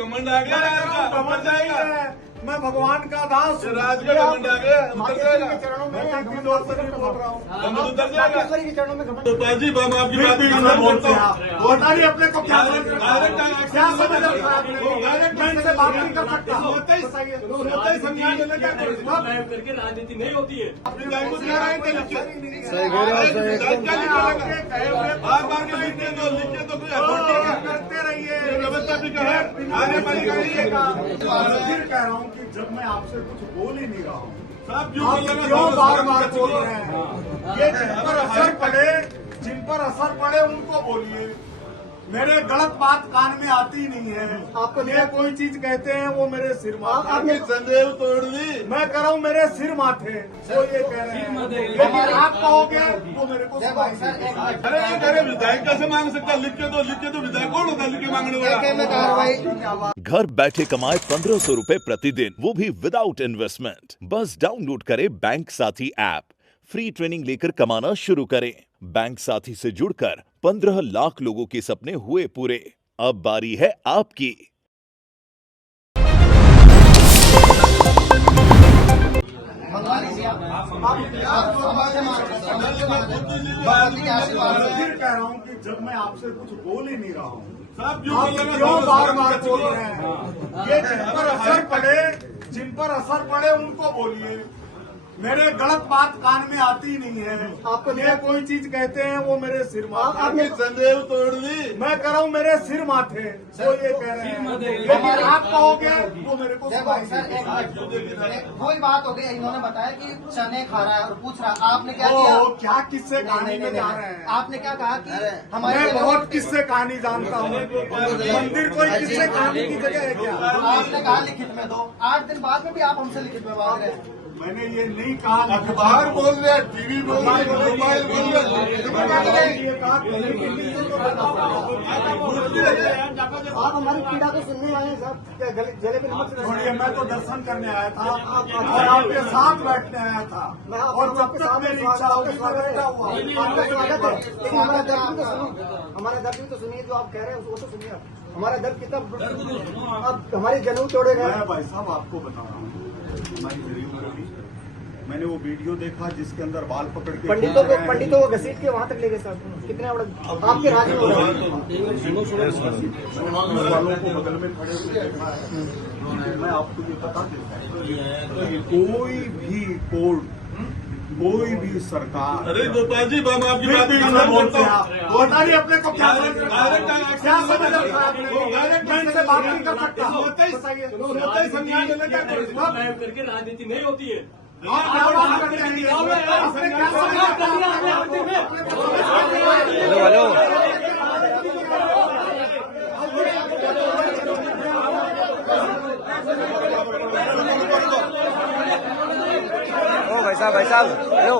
घमंड आ गया, घमंड जाएगा। मैं भगवान का दास हूँ। राज का घमंड आ गया, उतर जाएगा। के चरणों में एक दिन और से नहीं बोल रहा हूँ। घमंड उतर जाएगा। के चरणों में घमंड गोपाल जी हम आपकी बात बोलते हैं। बताइए अपने को क्या समझ रखा है? डायरेक्ट क्या समझ रखा है आपने? मैं इनसे बात नहीं कर सकता। बताइए संज्ञान लेने का करके राजनीति नहीं होती है। अपनी लैंग्वेज क्या है क्या लिखिए बार बार के लिखने तो कोई अथॉरिटी है। करते रहिए, व्यवस्था भी क्या है आने वाली का नहीं है। फिर कह रहा हूँ कि जब मैं आपसे कुछ बोल ही नहीं रहा हूँ, साहब आप क्यों बार बार बोल रहे हैं? ये जिन पर असर पड़े उनको बोलिए। मेरे गलत बात कान में आती नहीं है। आपको ये कोई चीज कहते हैं वो मेरे सिर माथे। आपने संदेह तोड़ दी। मैं कर रहा हूँ मेरे सिर माथे, वो ये कह रहे हैं। लेकिन आप कहोगे वो मेरे को अरे विधायक कैसे मांग सकता? लिख के तो विधायक कौन होता है लिख के मांगने वाला? घर बैठे कमाए 1500 रुपए प्रतिदिन, वो भी विदाउट इन्वेस्टमेंट। बस डाउनलोड करें बैंक साथी ऐप, फ्री ट्रेनिंग लेकर कमाना शुरू करें। बैंक साथी से जुड़कर 15 लाख लोगों के सपने हुए पूरे। अब बारी है आपकी। फिर कह रहा हूँ कि जब मैं आपसे कुछ बोल ही नहीं रहा हूँ, साहब आप क्यों बार बार बोल रहे हैं? ये जिन पर असर पड़े उनको बोलिए। मेरे गलत बात कान में आती नहीं है। आपको ये कोई चीज कहते हैं वो मेरे सिर माथे। आपने संदेह तोड़ दी। मैं कर रहा हूँ मेरे सिर माथे, वो ये कह रहे हैं। लेकिन आप कहोगे वो मेरे को वही बात हो गई। इन्होंने बताया कि चने खा रहा है और पूछ रहा आपने क्या किया? क्या किस्से कहानी में जा रहे हैं? आपने क्या कहा कि हमारे मैं बहुत किस्से कहानी जानता हूँ। मंदिर कोई किस्से कहानी की जगह है क्या? आपने कहा लिखित में दो, 8 दिन बाद में भी आप हमसे लिखित में मांग रहे हैं। मैंने ये नहीं कहा। अखबार बोल रहे हैं, टीवी बोल रहे हैं, मोबाइल बोल रहे हैं। आप हमारी पीड़ा को सुनने आए हैं साहब, क्या गले पे नमक से? छोड़िए, मैं तो दर्शन करने आया था और आपके साथ बैठने आया था। और जब तक मेरी इच्छा होगी मैं बैठा हुआ। आपका स्वागत है, लेकिन हमारा दर्द भी तो सुनो। हमारा दर्द भी तो सुनिए, जो आप कह रहे हैं वो तो सुनिए। हमारा दर्द कितना, अब हमारे जनेऊ तोड़े गए। मैं भाई साहब आपको बता रहा हूँ, मैंने वो वीडियो देखा जिसके अंदर बाल पकड़ के पंडितों को घसीट के वहाँ तक ले गए साहब। कितने बड़ा आपके राज्य में वालों को बगल में खड़े हुए देखा है। मैं आपको ये बता देता हूँ, कोई भी कोर्ट, कोई भी सरकार। अरे गोपाल जी हम आपकी बात बोलते हैं। बताइए अपने को क्या समझ रखा है? क्या समझ रखा है आपने? मैं इनसे बात नहीं कर सकता। बताइए संज्ञान लेने का करके राजनीति नहीं होती है। आप क्या बात करते हैं? आपने क्या भाई साहब हेलो।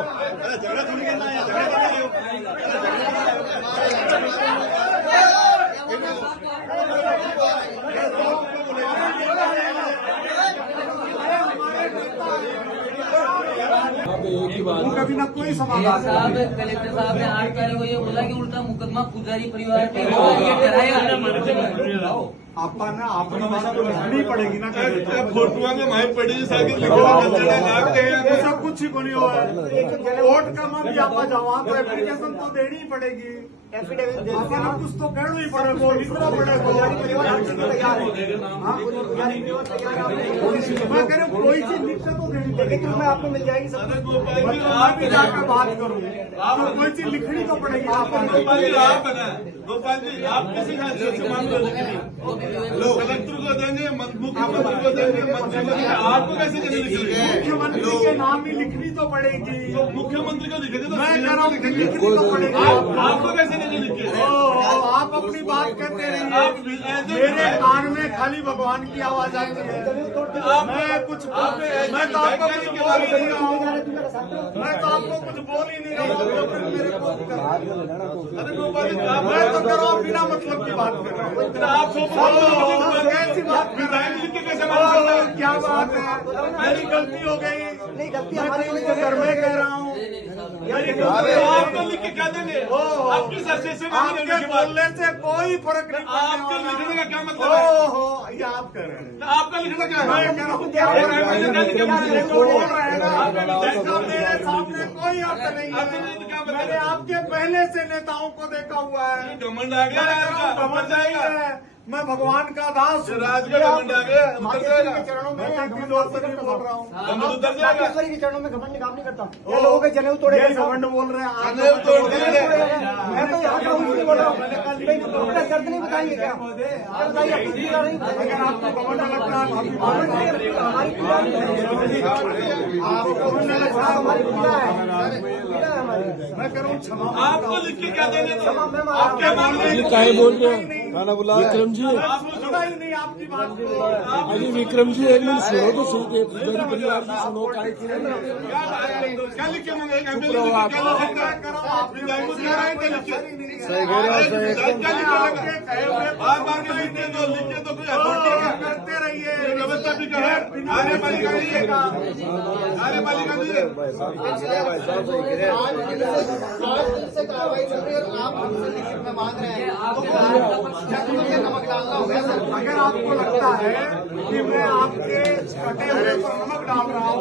उनका बिना कोई समाधान। साहब कलेक्टर साहब ने 8 तारीख को ये बोला कि उल्टा मुकदमा पुजारी परिवार पे कराया। अपनी भाषा तो लिखनी पड़ेगी ना। फोटुआ में माई पड़ी साइकिल सब कुछ ही बनी हुआ है। कोर्ट का मन यहाँ जाओ, वहाँ तो एप्लीकेशन तो देनी ही पड़ेगी। अपना कुछ तो करना ही पड़ेगा, वो लिखना पड़ेगा। मैं कह रहा हूँ कोई चीज लिख तो देनी पड़ेगी, मैं आपको मिल जाएगी सब। मैं भी जाकर बात करूँ, आपको कोई चीज लिखनी तो पड़ेगी। गोपाल जी आप किसी से मांग कलेक्टर को देंगे, मुख्यमंत्री को देंगे, मंत्री आपको कैसे लिखेंगे? मुख्यमंत्री के नाम ही लिखनी तो पड़ेगी। तो मुख्यमंत्री को लिखेंगे तो मैं कह रहा हूँ लिखनी तो पड़ेगी। आपको कैसे नहीं लिखे? आप अपनी बात करते रहिए। मेरे कान में खाली भगवान की आवाज आती है। मैं कुछ मैं तो आपको कुछ बोल ही नहीं रहा हूँ। मैं तो आपको कुछ बोल ही नहीं रहा हूँ। मैं तो कर रहा हूँ बिना मतलब की बात कर रहा हूँ। आप कैसी बात विधायक लिख के कैसे बात कर रहे हैं? क्या बात है? मेरी गलती हो गई। नहीं, गलती हमारी मैं कह रहा हूँ आपको लिख के क्या देंगे? आप किस हैसियत से मांगे आपके बोलने से कोई फर्क नहीं आपके पड़ने लिखने का क्या वाला मतलब है। है? ओहो, ये आप कह रहे हैं। आपका लिखना क्या मैं है? कह रहा हूँ क्या क्या बोल बोल रहे रहे हैं? हैं? क्या बोल रहे हैं ना? इसका मेरे सामने कोई अर्थ नहीं अर्थ नहीं तो क्या है। मतलब? मैंने आपके पहले से नेताओं को देखा हुआ है। घमंड आ गया आपका, घमंड उतर नहीं जाएगा। है। मैं भगवान का दास हूँ। राज का घमंड आ गया, उतर मार्केश्वरी जाएगा। के चरणों में मैं या किसी घमंड दोस्त से नहीं बोल रहा हूँ। घमंड उतर जाएगा। मार्केश्वरी के चरणों में घमंड काम नहीं करता। ये लोगों के जनेऊ तोड़े ये गए साहब। घमंड बोल रहे हैं। आप जनेऊ तोड़ दिए। मैं तो यहाँ का हूँ, इसलिए बोल रहा हूँ। अपना दर्द नहीं बताएंगे क्या? क्या बताइए? अपनी पीड़ा नहीं अगर बताएंगे। आपको घमंड लगता है अभी हमारी पीड़ा नहीं है। आपको घमंड लगता है हमारी पीड़ा है। पीड़ा है हमारी। मैं करूँ क्षमा। आपको लिख के क्या देंगे? तो क्षमा मैं आप क्या मांग रहे हैं? काहे बोल रहे हो विक्रम जी? आपने सुना ही नहीं आपकी बात को। अरे विक्रम जी एक मिनट सुनो तो सही, पुजारी परिवार की सुनो काहे की नहीं? क्या लिख के मांगे? क्या लिख रहो आप। के क्या लिख के करो? आप विधायक को क्या है? क्या लिख के? सही कह रहे हो, सही। क्या लिख के लगा? बार-बार के लिख के दो, लिख के तो कोई अथॉरिटी है? करते रहिए। ये व्यवस्था भी है। कार्यपालिका नहीं है। कार्यपालिका नहीं है। से कार्रवाई चल रही है और आप हमसे लिखित में मांग रहे हैं। नमक डालना होगा सर। अगर आपको लगता है कि मैं आपके कटे हुए पर नमक डाल रहा हूँ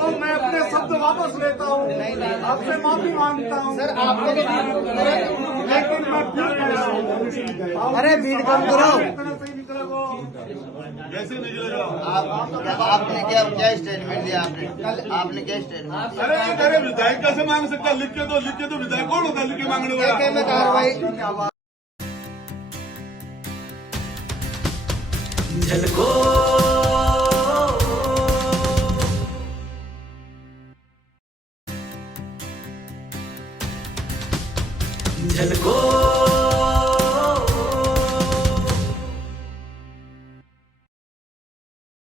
तो मैं अपने शब्द वापस लेता हूँ, आपसे माफी मांगता हूँ। सर आपको तो लेकिन मैं फिर कह रहा हूँ, अरे भीड़ कम करो। इतना सही निकले वो। कैसे निकलेगा? आपने क्या स्टेटमेंट दिया? आपने क्या स्टेटमेंट दिया? अरे ये करे विधायक कैसे मांग सकता है? लिख के दो, लिख के दो। विधायक कौन होता है लिख के मांगने वाला? में कार्रवाई झलको